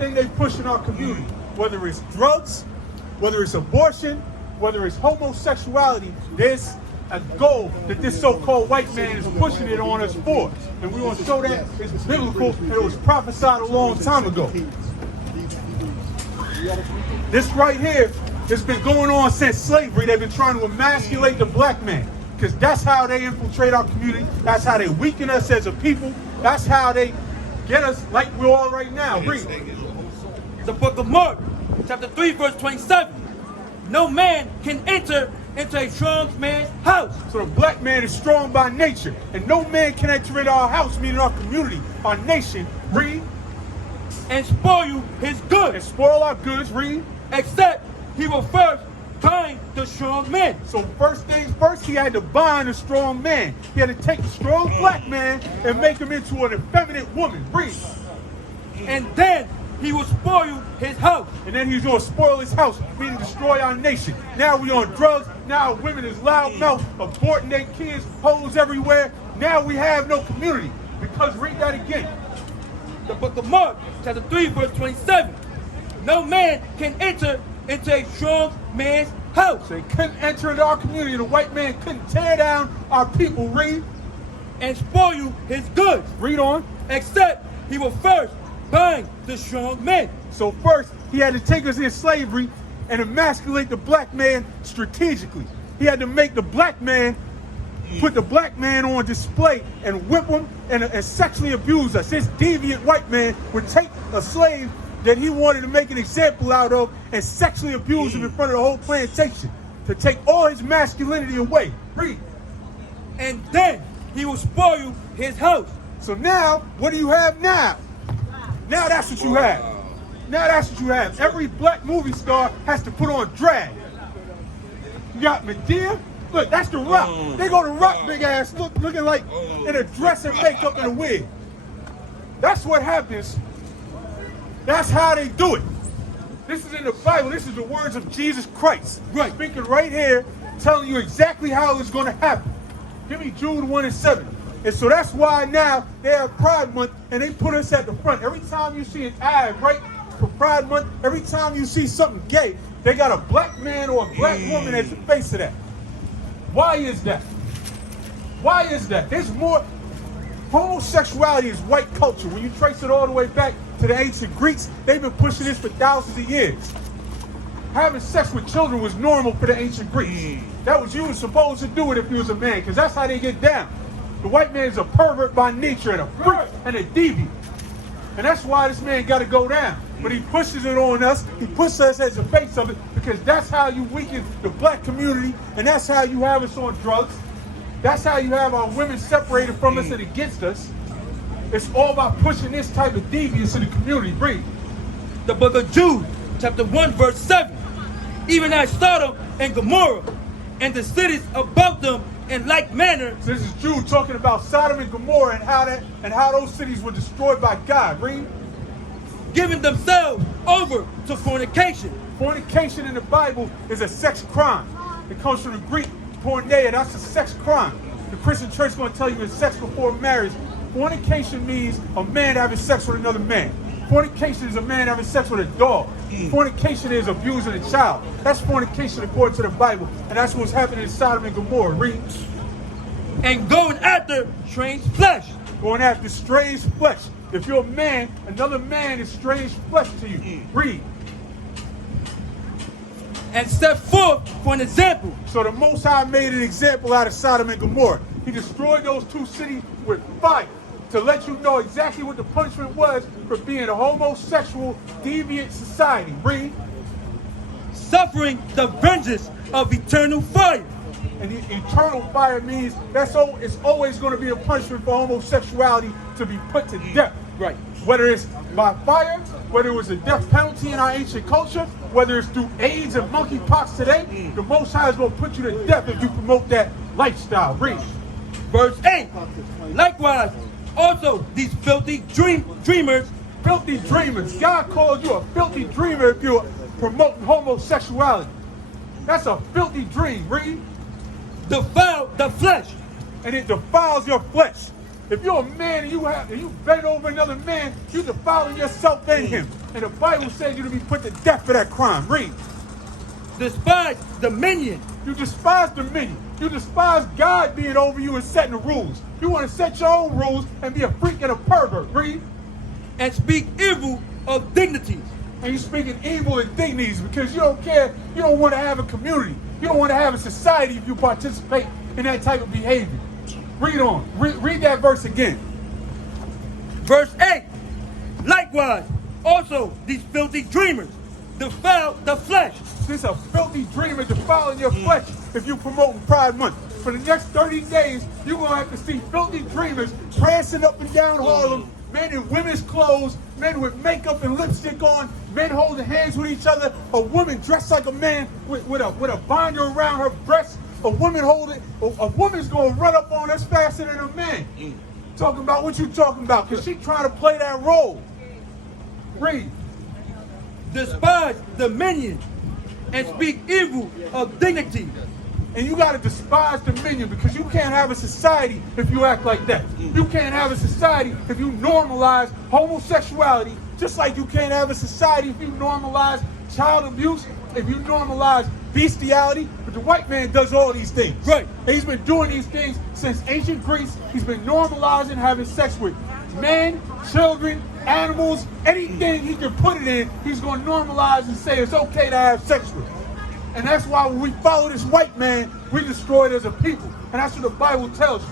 thing they push in our community, whether it's drugs, whether it's abortion, whether it's homosexuality, there's a goal that this so-called white man is pushing it on us for. And we want to show that it's biblical and it was prophesied a long time ago. This right here has been going on since slavery. They've been trying to emasculate the black man because that's how they infiltrate our community. That's how they weaken us as a people. That's how they get us like we are right now. Read. The book of Mark, chapter 3, verse 27. No man can enter into a strong man's house. So the black man is strong by nature, and no man can enter into our house, meaning our community, our nation. Read. And spoil his goods. And spoil our goods. Read. Except he will first bind the strong man. So first things first, he had to bind a strong man. He had to take a strong black man and make him into an effeminate woman. Read. And then he will spoil his house. And then he's going to spoil his house, meaning destroy our nation. Now we on drugs. Now women is loud mouth, aborting their kids, hoes everywhere. Now we have no community. Because read that again. The book of Mark, chapter 3, verse 27. No man can enter into a strong man's house. So he couldn't enter into our community. The white man couldn't tear down our people. Read. And spoil his goods. Read on. Except he will first bind the strong man. So first, he had to take us in slavery and emasculate the black man strategically. He had to make the black man, put the black man on display and whip him and sexually abuse us. This deviant white man would take a slave that he wanted to make an example out of and sexually abuse him in front of the whole plantation to take all his masculinity away. Read. And then he will spoil his house. So now, what do you have now? Now that's what you have. Now that's what you have. Every black movie star has to put on drag. You got Medea. Look, that's The Rock. They go to Rock big ass looking like in a dress and makeup and a wig. That's what happens. That's how they do it. This is in the Bible. This is the words of Jesus Christ. Right. Speaking right here, telling you exactly how it's going to happen. Give me Jude 1:7. And so that's why now they have Pride Month and they put us at the front. Every time you see an ad, right, for Pride Month, every time you see something gay, they got a black man or a black woman as the face of that. Why is that? Why is that? There's more. Homosexuality is white culture. When you trace it all the way back to the ancient Greeks, they've been pushing this for thousands of years. Having sex with children was normal for the ancient Greeks. That was you were supposed to do it if you was a man, because that's how they get down. The white man is a pervert by nature and a freak and a deviant. And that's why this man got to go down. But he pushes it on us. He puts us as the face of it because that's how you weaken the black community and that's how you have us on drugs. That's how you have our women separated from us and against us. It's all about pushing this type of deviance in the community. Read. The book of Jude, chapter 1, verse 7. Even as Sodom and Gomorrah and the cities about them in like manner. So this is Jude talking about Sodom and Gomorrah and how those cities were destroyed by God. Read. Giving themselves over to fornication. Fornication in the Bible is a sex crime. It comes from the Greek porneia. That's a sex crime. The Christian church is going to tell you it's sex before marriage. Fornication means a man having sex with another man. Fornication is a man having sex with a dog. Fornication is abusing a child. That's fornication according to the Bible. And that's what's happening in Sodom and Gomorrah. Read. And going after strange flesh. Going after strange flesh. If you're a man, another man is strange flesh to you. Read. And set forth for an example. So the Most High made an example out of Sodom and Gomorrah. He destroyed those two cities with fire to let you know exactly what the punishment was for being a homosexual, deviant society. Read. Suffering the vengeance of eternal fire. And the eternal fire means it's always going to be a punishment for homosexuality to be put to death. Right. Whether it's by fire, whether it was a death penalty in our ancient culture, whether it's through AIDS and monkeypox today, the Most High is going to put you to death if you promote that lifestyle. Read. Verse 8. Likewise, also these filthy dreamers. Filthy dreamers. God calls you a filthy dreamer if you're promoting homosexuality. That's a filthy dream. Read. Defile the flesh. And it defiles your flesh. If you're a man and you bend over another man, you're defiling yourself and him. And the Bible says you're to be put to death for that crime. Read. Despise dominion. You despise dominion. You despise God being over you and setting the rules. You want to set your own rules and be a freak and a pervert. Read. And speak evil of dignities. And you're speaking evil and dignities because you don't care. You don't want to have a community. You don't want to have a society if you participate in that type of behavior. Read on. Read that verse again. Verse 8. Likewise, also these filthy dreamers defile the flesh. This a filthy dreamer defiling your flesh if you promoting Pride Month. For the next 30 days, you're going to have to see filthy dreamers prancing up and down Harlem, men in women's clothes, men with makeup and lipstick on, men holding hands with each other, a woman dressed like a man with a binder around her breast, a woman's going to run up on us faster than a man. Talking about what you talking about, because she trying to play that role. Read. Despise dominion and speak evil of dignity. And you got to despise dominion because you can't have a society if you act like that. You can't have a society if you normalize homosexuality, just like you can't have a society if you normalize child abuse, if you normalize bestiality. But the white man does all these things. Right. And he's been doing these things since ancient Greece. He's been normalizing having sex with men, children, animals, anything he can put it in, he's going to normalize and say it's okay to have sex with. And that's why when we follow this white man, we destroy it as a people. And that's what the Bible tells you.